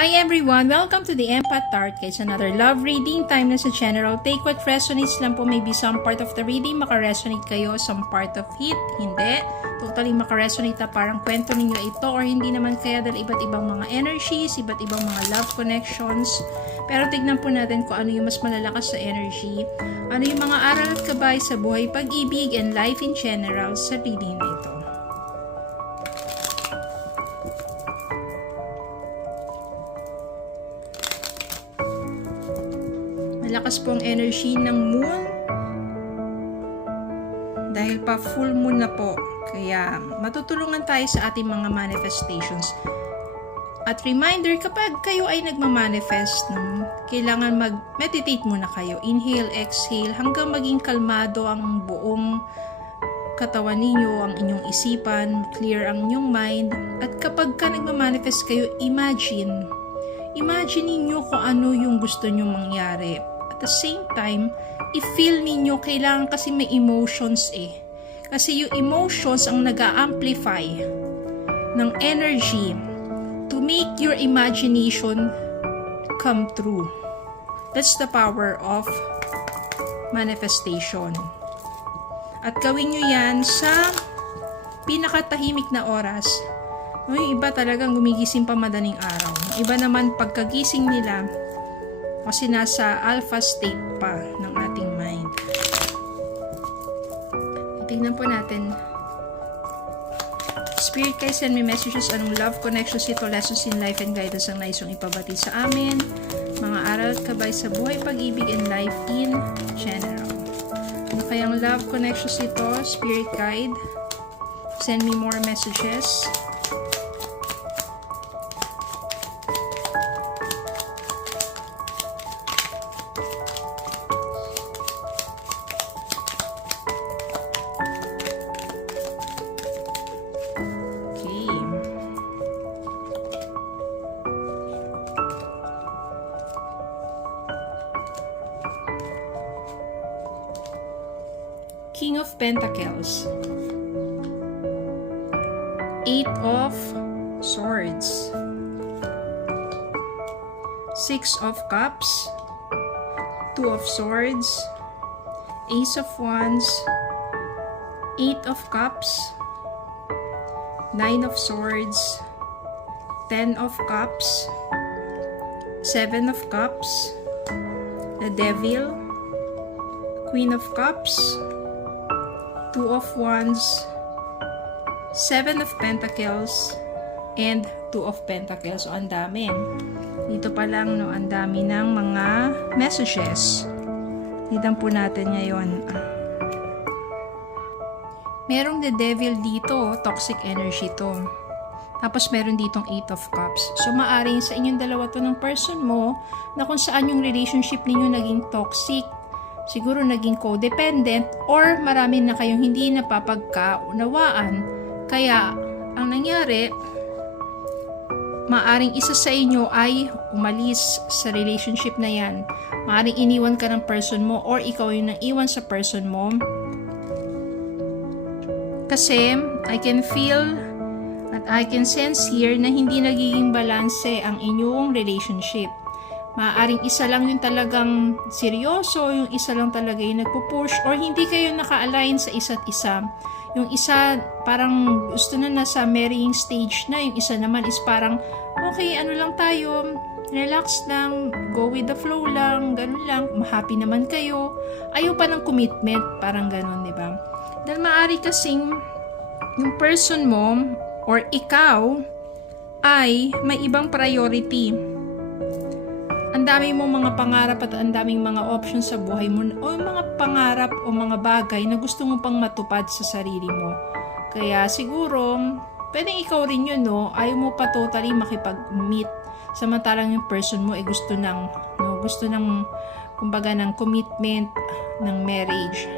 Hi everyone! Welcome to the Empath Tarot Case. Another love reading. Time na sa general. Take what resonates lang po. Maybe some part of the reading makaresonate kayo. Some part of it, hindi. Totally makaresonate na parang kwento ninyo ito or hindi naman kaya dahil iba't ibang mga energies, iba't ibang mga love connections. Pero tignan po natin kung ano yung mas malalakas sa energy. Ano yung mga aral at gabay sa buhay, pag-ibig, and life in general sa reading na ito. Malakas po ang energy ng moon dahil pa full moon na po, kaya matutulungan tayo sa ating mga manifestations. At reminder, kapag kayo ay nagmamanifest, kailangan mag-meditate muna kayo. Inhale, exhale, hanggang maging kalmado ang buong katawan ninyo, ang inyong isipan, clear ang inyong mind. At kapag ka nagmamanifest kayo, imagine ninyo kung ano yung gusto nyo mangyari. At the same time, i-feel ninyo, kailangan kasi may emotions Kasi yung emotions ang nag-a-amplify ng energy to make your imagination come true. That's the power of manifestation. At gawin nyo yan sa pinakatahimik na oras. Yung iba talagang gumigising pa madaling araw. Iba naman pagkagising nila, kasi nasa alpha state pa ng ating mind. Tingnan po natin. Spirit guys, send me messages. Anong love connections ito, lessons in life and guidance ang naisong ipabati sa amin. Mga aral at kabay sa buhay, pag-ibig, and life in general. Ano kayang love connections ito? Spirit guide. Send me more messages. King of Pentacles, Eight of Swords, Six of Cups, Two of Swords, Ace of Wands, Eight of Cups, Nine of Swords, Ten of Cups, Seven of Cups, the Devil, Queen of Cups, Two of Wands, Seven of Pentacles, and Two of Pentacles. So, ang dami. Dito pa lang, no, ang dami ng mga messages. Tignan po natin ngayon. Merong the Devil dito, toxic energy to. Tapos meron ditong Eight of Cups. So, maaring sa inyong dalawa to ng person mo, na kung saan yung relationship ninyo naging toxic, siguro naging codependent, or marami na kayong hindi napapagkaunawaan. Kaya, ang nangyari, maaring isa sa inyo ay umalis sa relationship na yan. Maaring iniwan ka ng person mo, or ikaw yung naiwan sa person mo. Kasi, I can feel at I can sense here na hindi nagiging balanse ang inyong relationship. Maaaring isa lang yung talagang seryoso, yung isa lang talaga yung nagpo-push, or hindi kayo naka-align sa isa't isa. Yung isa parang gusto na nasa marrying stage na, yung isa naman is parang okay, ano lang tayo, relax lang, go with the flow lang, ganun lang, happy naman kayo. Ayaw pa ng commitment, parang ganun, di ba? Dahil maaari kasing yung person mo or ikaw ay may ibang priority. Ang dami mong mga pangarap at ang daming mga options sa buhay mo, o mga pangarap o mga bagay na gusto mo pang matupad sa sarili mo. Kaya siguro, pwedeng ikaw rin yun, no? Ayaw mo pa totally makipag-meet. Samantalang yung person mo gusto ng kumbaga ng commitment, ng marriage.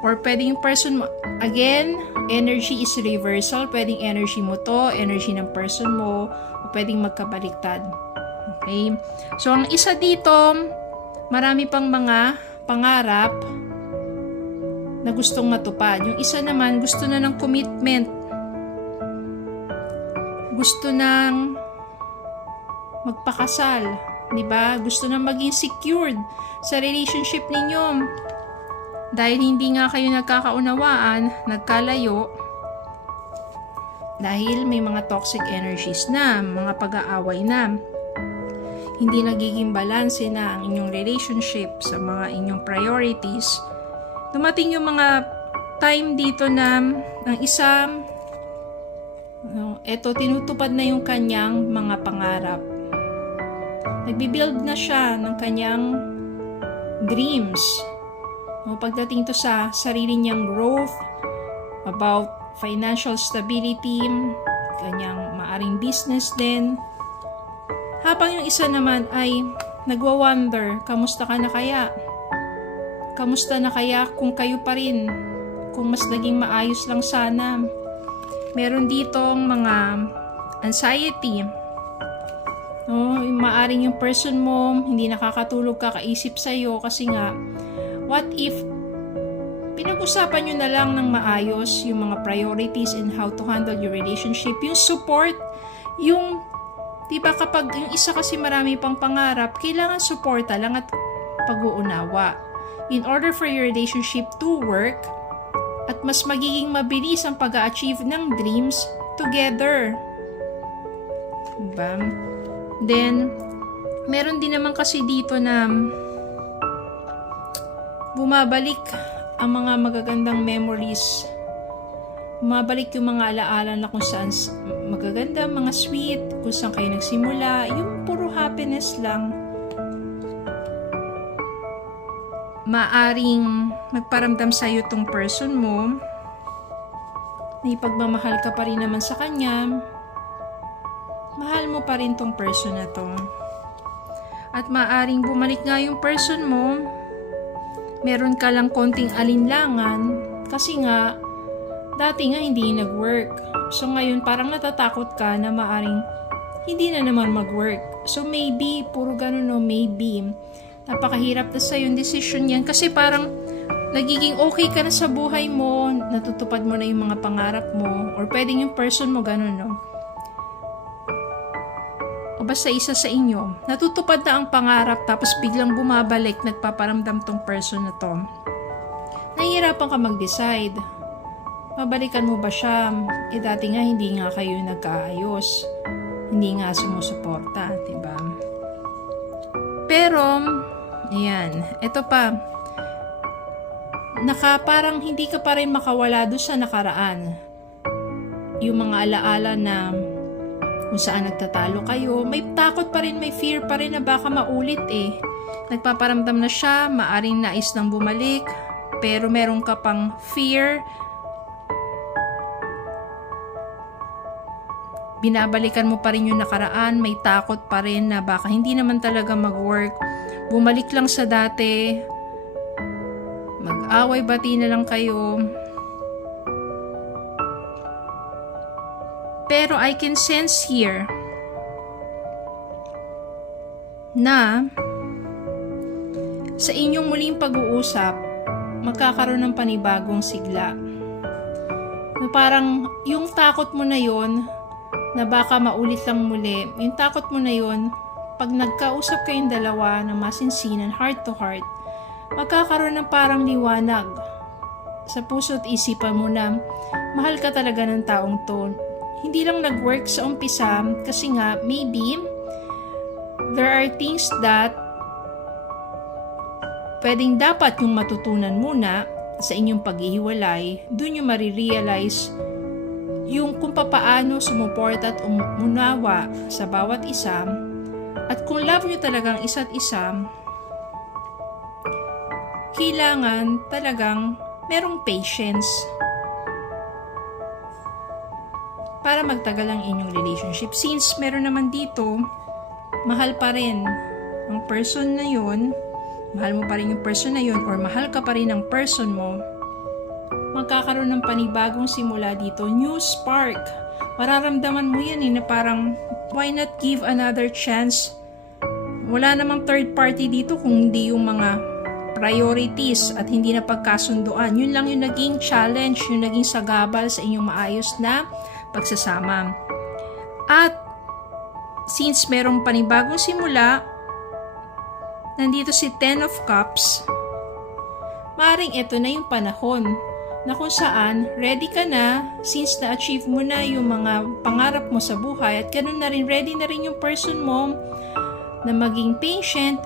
Or pwedeng yung person mo, again, energy is reversal. Pwedeng energy mo to, energy ng person mo, o pwedeng magkabaliktad. Okay? So, ang isa dito, marami pang mga pangarap na gustong matupad. Yung isa naman, gusto na ng commitment. Gusto ng magpakasal. Diba? Gusto na maging secured sa relationship ninyo. Dahil hindi nga kayo nagkakaunawaan, nagkalayo, dahil may mga toxic energies na, mga pag-aaway na. Hindi nagiging balanse na ang inyong relationship sa mga inyong priorities. Dumating yung mga time dito na ang isa, eto tinutupad na yung kanyang mga pangarap. Nagbibuild na siya ng kanyang dreams. Pagdating to sa sarili niyang growth, about financial stability, kanyang maaring business din. Habang yung isa naman ay nagwa-wonder, kamusta ka na kaya? Kamusta na kaya kung kayo pa rin? Kung mas naging maayos lang sana. Meron ditong mga anxiety. Maaring yung person mo hindi nakakatulog, kakaisip sa'yo kasi nga, what if pinag-usapan nyo na lang ng maayos yung mga priorities and how to handle your relationship, yung support, yung, diba kapag yung isa kasi marami pang pangarap, kailangan suporta lang at pag-uunawa. In order for your relationship to work, at mas magiging mabilis ang pag-achieve ng dreams together. Diba? Then, meron din naman kasi dito na bumabalik ang mga magagandang memories. Bumabalik yung mga alaala na kung saan magaganda, mga sweet, kung saan kayo nagsimula, yung puro happiness lang. Maaring magparamdam sa'yo tong person mo na ipagmamahal ka pa rin naman sa kanya. Mahal mo pa rin tong person na to. At maaring bumalik nga yung person mo, meron ka lang konting alinlangan kasi nga dati nga hindi nag-work. So ngayon parang natatakot ka na maaring hindi na naman mag-work. So maybe, puro ganun no, maybe. Napakahirap na sa'yo yung decision yan kasi parang nagiging okay ka na sa buhay mo, natutupad mo na yung mga pangarap mo, or pwedeng yung person mo ganun no. O basta isa sa inyo, natutupad na ang pangarap tapos biglang bumabalik, nagpaparamdam tong person na to. Nahihirapan ka mag-decide. Mabalikan mo ba siya? Dati nga hindi nga kayo nagkaayos. Hindi nga sumusuporta, diba? Pero, ayan, ito pa. Parang hindi ka pa rin makawala doon sa nakaraan. Yung mga alaala na kung saan nagtatalo kayo, may takot pa rin, may fear pa rin na baka maulit eh. Nagpaparamdam na siya, maaring nais nang bumalik, pero meron ka pang fear. Binabalikan mo pa rin yung nakaraan, may takot pa rin na baka hindi naman talaga mag-work. Bumalik lang sa dati, mag-away-bati na lang kayo. Pero I can sense here na sa inyong muling pag-uusap, magkakaroon ng panibagong sigla. Na parang yung takot mo na yon na baka maulit lang muli, yung takot mo na yon, pag nagkausap kayong dalawa na masinsinan, heart to heart, magkakaroon ng parang liwanag sa puso't isipan mo na mahal ka talaga ng taong to. Hindi lang nag-work sa umpisa kasi nga maybe there are things that pwedeng dapat yung matutunan muna sa inyong paghihiwalay. Doon yung marirealize yung kung papaano sumuporta at umunawa sa bawat isa. At kung love nyo talagang isa't isa, kailangan talagang merong patience para magtagal ang inyong relationship. Since meron naman dito, mahal pa rin ang person na yun, mahal mo pa rin yung person na yun, or mahal ka pa rin ang person mo, magkakaroon ng panibagong simula dito, new spark. Mararamdaman mo yan na parang, why not give another chance? Wala namang third party dito kung hindi yung mga priorities at hindi na pagkasunduan. Yun lang yung naging challenge, yung naging sagabal sa inyong maayos na pagsasama. At since merong panibagong simula, nandito si Ten of Cups, maaaring ito na yung panahon na kung saan ready ka na since na-achieve mo na yung mga pangarap mo sa buhay at ganun na rin, ready na rin yung person mo na maging patient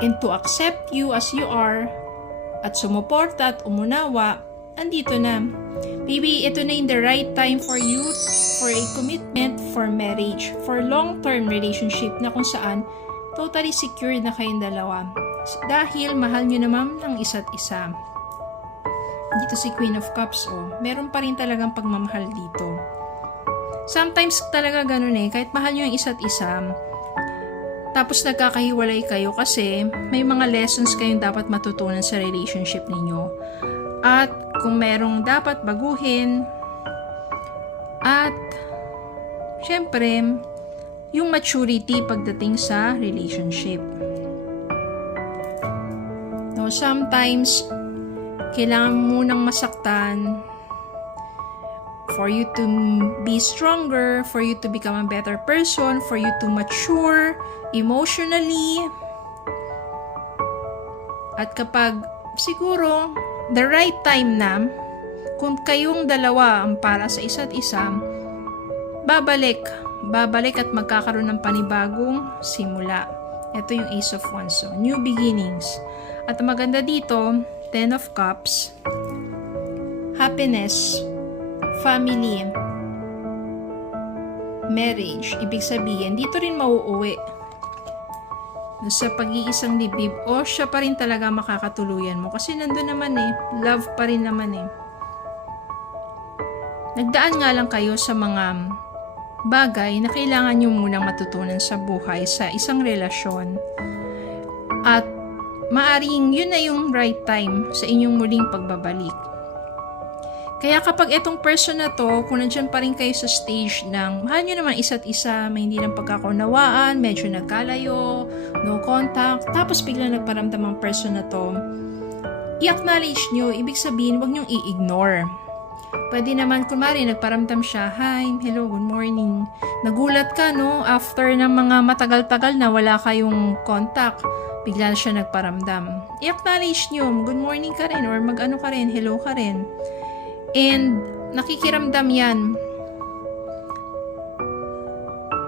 and to accept you as you are at sumuporta at umunawa. Andito na. Maybe ito na in the right time for you for a commitment, for marriage, for long-term relationship na kung saan totally secure na kayong dalawa. Dahil mahal nyo naman ang isa't isa. Dito si Queen of Cups, meron pa rin talagang pagmamahal dito. Sometimes talaga ganun kahit mahal nyo yung isa't isa, tapos nagkakahiwalay kayo kasi may mga lessons kayong dapat matutunan sa relationship ninyo. At kung merong dapat baguhin, at syempre, yung maturity pagdating sa relationship. No, sometimes, kailangan mo munang masaktan for you to be stronger, for you to become a better person, for you to mature emotionally. At kapag siguro the right time na, kung kayong dalawa ang para sa isa't isa, babalik at magkakaroon ng panibagong simula. Ito yung Ace of Wands, so new beginnings. At maganda dito, Ten of Cups, happiness, family, marriage. Ibig sabihin, dito rin mauuwi sa pag-iisang dibdib o siya pa rin talaga makakatuluyan mo. Kasi nandun naman love pa rin naman Nagdaan nga lang kayo sa mga bagay na kailangan nyo munang matutunan sa buhay, sa isang relasyon. At maaring yun na yung right time sa inyong muling pagbabalik. Kaya kapag itong person na to, kung nandyan pa rin kayo sa stage ng mahal nyo naman isa't isa, may hindi ng pagkakaunawaan, medyo nagkalayo, no contact, tapos biglang nagparamdam ang person na to, i-acknowledge nyo, ibig sabihin, huwag nyong i-ignore. Pwede naman, kunwari, nagparamdam siya, hi, hello, good morning. Nagulat ka, no? After ng mga matagal-tagal na wala kayong contact, bigla siya nagparamdam. I-acknowledge nyo, good morning ka rin, or mag-ano ka rin, hello ka rin. And nakikiramdam yan.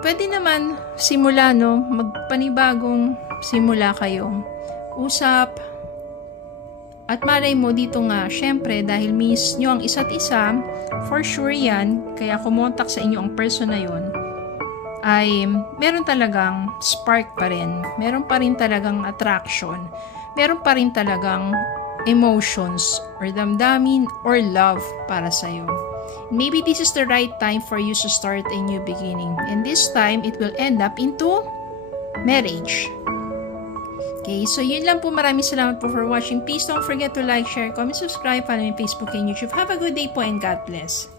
Pwede naman simula, no? Magpanibagong simula kayo. Usap. At malay mo dito nga, syempre, dahil miss nyo ang isa't isa, for sure yan, kaya kumontak sa inyo ang person na yun, ay meron talagang spark pa rin. Meron pa rin talagang attraction. Meron pa rin talagang emotions or damdamin or love para sa'yo. Maybe this is the right time for you to start a new beginning. And this time, it will end up into marriage. Okay, so yun lang po. Maraming salamat po for watching. Please don't forget to like, share, comment, subscribe, follow me on Facebook and YouTube. Have a good day po and God bless.